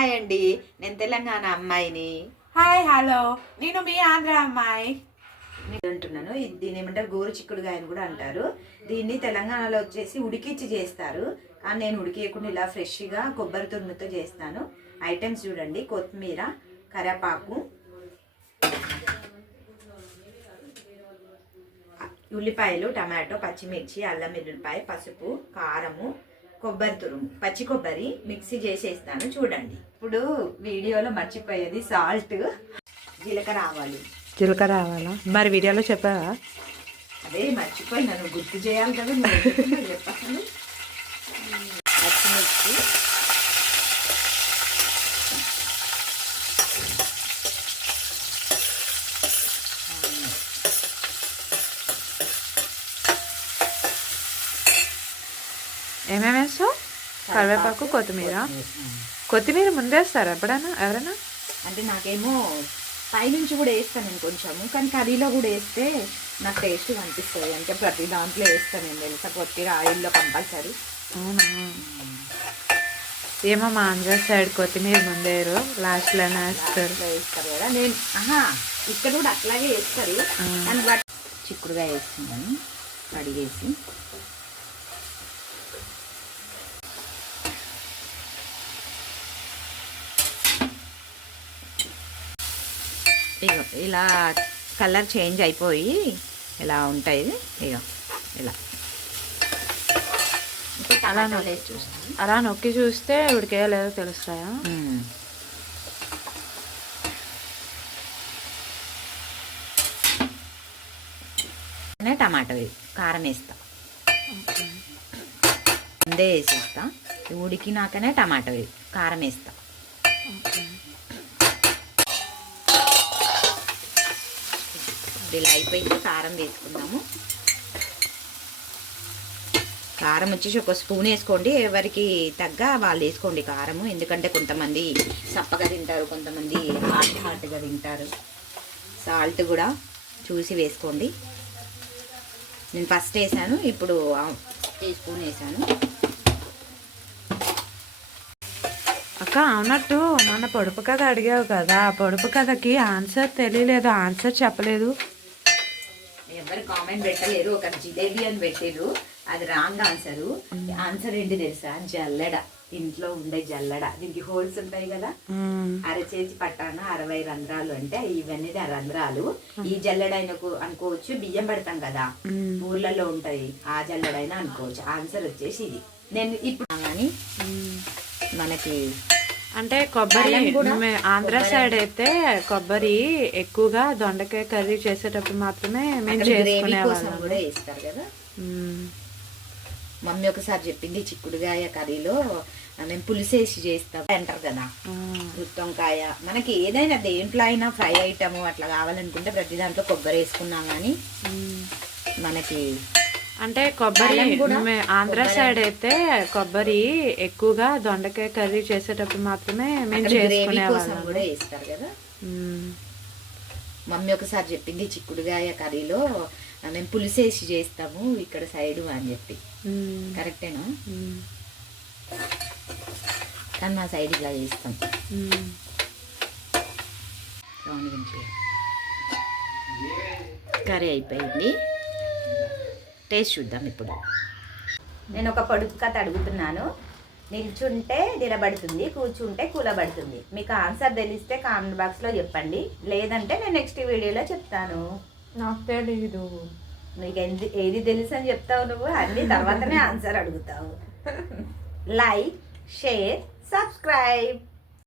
Hi అండి, నేను తెలంగాణ అమ్మాయిని. హాయ్ హలో, నేను మీ ఆంధ్ర అమ్మాయి అంటున్నాను. దీన్ని ఏమంటారు, గోరు చిక్కుడుగాయ అని కూడా అంటారు. దీన్ని తెలంగాణలో వచ్చేసి ఉడికిచ్చి చేస్తారు, కానీ నేను ఉడికేయకుండా ఇలా ఫ్రెష్గా కొబ్బరి తురుముతో చేస్తాను. ఐటమ్స్ చూడండి: కొత్తిమీర, కరివేపాకు, ఉల్లిపాయలు, టమాటో, పచ్చిమిర్చి, అల్లం వెల్లుల్లిపాయ, పసుపు, కారము, కొబ్బరి తురుము, పచ్చి కొబ్బరి మిక్సీ చేసేస్తాను. చూడండి. ఇప్పుడు వీడియోలో మర్చిపోయేది సాల్ట్, జీలకర్ర ఆవాలు. జీలకర్ర ఆవాలా? మరి వీడియోలో చెప్పావా? అదే మర్చిపోయినాను, గుర్తు చేయాలి కదా. చెప్పాను. పచ్చిమిర్చి, ఏమేమి వేస్తావు? కరివేపాకు, కొత్తిమీర. కొత్తిమీర ముందేస్తారా ఎప్పుడైనా ఎవరైనా? అంటే నాకేమో పైనుంచి కూడా వేస్తాను నేను కొంచెము, కానీ కర్రీలో కూడా వేస్తే నాకు టేస్ట్ అనిపిస్తుంది. అంటే ప్రతి దాంట్లో వేస్తాను నేను, తెలుసా? కొద్దిగా ఆయిల్లో కంపల్సరీ. అవునా? ఏమో మా ఆంధ్ర సైడ్ కొత్తిమీర ముందేరు, లాస్ట్లోనే వేస్తారు కదా. నేను ఇక్కడ కూడా అట్లాగే వేస్తారు, కానీ బట్ చిక్కుడుగా వేస్తున్నాను కడిగేసి. ఇగో ఇలా కలర్ చేంజ్ అయిపోయి ఇలా ఉంటాయి. ఇగో ఇలా అలా నొక్కి చూస్తే ఉడికేయలేదో తెలుస్తాయా? టమాటో కారం వేస్తా, ముందే వేసేస్తా. ఉడికినాకనే టమాటో కారం వేస్తా. ఇలా అయిపోయింది. కారం వేసుకుందాము. కారం వచ్చేసి ఒక స్పూన్ వేసుకోండి, ఎవరికి తగ్గ వాళ్ళు వేసుకోండి కారము. ఎందుకంటే కొంతమంది సప్పగా తింటారు, కొంతమంది హాట్గా తింటారు. సాల్ట్ కూడా చూసి వేసుకోండి. నేను ఫస్ట్ వేసాను, ఇప్పుడు 1 స్పూన్ వేసాను. అక్క, అన్నట్టు మన పొడుపు కథ అడిగావు కదా, ఆ పొడుపు కథకి ఆన్సర్ తెలియలేదు, ఆన్సర్ చెప్పలేదు. ఎవరు కామెంట్ పెట్టలేరు, ఒక జిలేబీ అని పెట్టారు, అది రాంగ్ ఆన్సరు. ఆన్సర్ ఏంటి తెలుసా? జల్లెడ. ఇంట్లో ఉండే జల్లెడ. దీనికి హోల్స్ ఉంటాయి కదా, అరచేతి పట్టాన 60 రంధ్రాలు, అంటే ఇవన్నీ రంధ్రాలు. ఈ జల్లెడైన అనుకోవచ్చు, బియ్యం పెడతాం కదా ఊర్లలో ఉంటాయి, ఆ జల్లెడైనా అనుకోవచ్చు. ఆన్సర్ వచ్చేసి ఇది. నేను ఇప్పుడు కానీ మనకి అంటే కొబ్బరి, ఆంధ్ర సైడ్ అయితే కొబ్బరి ఎక్కువగా దొండకాయ కర్రీ చేసేటప్పుడు మాత్రమే మేము చేసుకునేవాళ్ళం. కూడా వేస్తారు కదా. మమ్మీ ఒకసారి చెప్పింది, చిక్కుడుకాయ కర్రీలో మేము పులిసేసి చేస్తాం అంటారు కదా. గుత్తొంకాయ, మనకి ఏదైనా దేంట్లో అయినా ఫ్రై ఐటమ్ అట్లా కావాలనుకుంటే ప్రతి దాంట్లో కొబ్బరి వేసుకున్నాం. కానీ మనకి అంటే కొబ్బరి, ఆంధ్ర సైడ్ అయితే కొబ్బరి ఎక్కువగా దొండకాయ కర్రీ చేసేటప్పుడు మాత్రమే మేము చేసుకునేవాళ్ళం. కూడా వేస్తారు కదా. మమ్మీ ఒకసారి చెప్పింది, చిక్కుడుకాయ కర్రీలో మేము పులిసేసి చేస్తాము ఇక్కడ సైడు అని చెప్పి. కరెక్టేనా? కానీ మా సైడ్ ఇలా చేస్తాం. కర్రీ అయిపోయింది, టేస్ట్ చూద్దాం ఇప్పుడు. నేను ఒక పొడుపు కథ అడుగుతున్నాను. నిల్చుంటే నిలబడుతుంది, కూర్చుంటే కూలబడుతుంది. మీకు ఆన్సర్ తెలిస్తే కామెంట్ బాక్స్లో చెప్పండి, లేదంటే నేను నెక్స్ట్ వీడియోలో చెప్తాను. నాకు తెలీదు. నీకు ఏది తెలుసు అని చెప్తావు నువ్వు, అన్ని తర్వాతనే ఆన్సర్ అడుగుతావు. Like, share, subscribe.